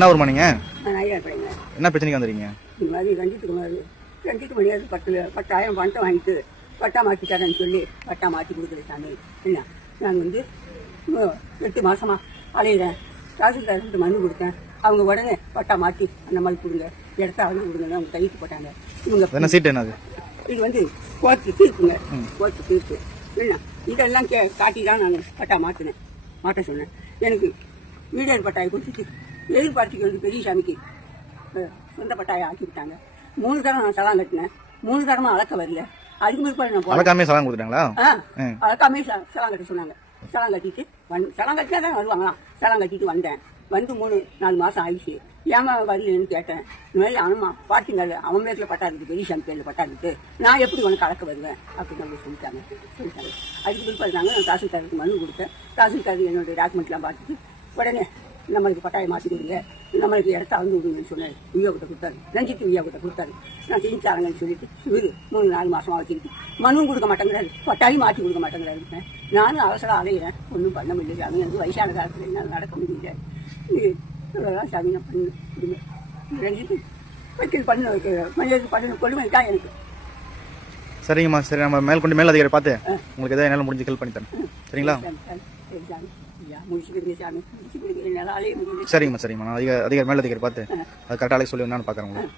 என்ன ஊர்மா நீங்க? நான் ஐயா இருக்கிறேங்க என்ன பிரச்சனைக்கு வந்துறீங்க இந்த மாதிரி ரஞ்சித்துக்கு மாதிரி ரஞ்சித்து மணியாவது பத்து பத்தாயிரம் பணத்தை வாங்கிட்டு பட்டா மாற்றி தரேன்னு சொல்லி பட்டா மாற்றி சாமி. என்ன? நான் வந்து எட்டு மாசமா அலையிறேன். தாசில்தார்கிட்ட மனு கொடுத்தேன். அவங்க உடனே பட்டா மாற்றி அந்த மாதிரி கொடுங்க. இடத்த வந்து கொடுங்க அவங்க கைக்கு போட்டாங்க. இவங்க சீட்டு என்னது இது வந்து கோர்ட்டு தீர்ப்புங்க. கோர்ட்டு தீர்ப்பு. என்ன? இதெல்லாம் கே காட்டி தான் நான் பட்டா மாற்றினேன் மாற்ற சொன்னேன். எனக்கு வீடியோ பட்டாயை கொடுத்துட்டு எதிர்பார்த்திக்கு வந்து பெரிய சாமிக்கு. அஹ், சொந்த பட்டாயை ஆக்கி விட்டாங்க. மூணு தரம் நான் சலாம் கட்டினேன். மூணு தரமா அளக்க வரல. அதுக்கு பிற்பாடு நான் வழக்காமே சலாம் கொடுத்துட்டாங்களா. அளக்காமே சலாம் கட்ட சொன்னாங்க. சலாம் கட்டிட்டு வந் சலாம் கட்டினா தான் வருவாங்களாம். சலாம் கட்டிட்டு வந்தேன். வந்து மூணு நாலு மாசம் ஆயிடுச்சு. ஏமா வரலன்னு கேட்டேன். இந்த மாதிரி அவன்மா பாட்டிங்க அவன் பேர்ல பட்டா இருக்கு பெரிய சாமி பேர்ல பட்டா இருக்கு நான் எப்படி உனக்கு அளக்க வருவேன்? அப்படின்னு அவங்க சொல்லிட்டாங்க. சொல்லிட்டாங்க. அதுக்கு பிற்பாடு நாங்கள் நான் தாசில்தாருக்கு மனு கொடுத்தேன். தாசில்தார் என்னுடைய டாக்குமெண்ட்லாம் பார்த்துட்டு உடனே நம்மளுக்கு பட்டாயம் மாற்றி கொடுங்க. நம்மளுக்கு இடத்த வந்து விடுங்கன்னு சொன்னார் வியோ கிட்ட கொடுத்தாரு. ரஞ்சித் வியோ கிட்ட கொடுத்தாரு. நான் செஞ்சு தரேங்கன்னு சொல்லிட்டு இவரு மூணு நாலு மாசமா வச்சுக்கிட்டு மனுவும் கொடுக்க மாட்டேங்கிறாரு. பட்டாயும் மாற்றி கொடுக்க மாட்டேங்கிறாரு. நானும் அவசரம் அலையிறேன் ஒன்றும் பண்ண முடியல. சாமி எனக்கு வயசான காலத்தில் என்னால் நடக்க முடியல. இது இவ்வளோதான் சாமி நான் பண்ணு. கொடுங்க. ரஞ்சித் வக்கீல் பண்ண மனிதருக்கு பண்ண. கொடுமை தான் எனக்கு. சரிங்கம்மா. சரி நம்ம மேல் கொண்டு மேல் அதிகாரி பார்த்து உங்களுக்கு எதாவது என்னால் முடிஞ்சு ஹெல்ப் பண்ணி தரேன். சரிங்களா? சரிங்கம்மா சரிங்கம்மா. நான் அதிகாரி அதிகாரி மேல் அதிகாரி பார்த்து அது கரெக்டாக சொல்லி என்னன்னு பார்க்குறேன்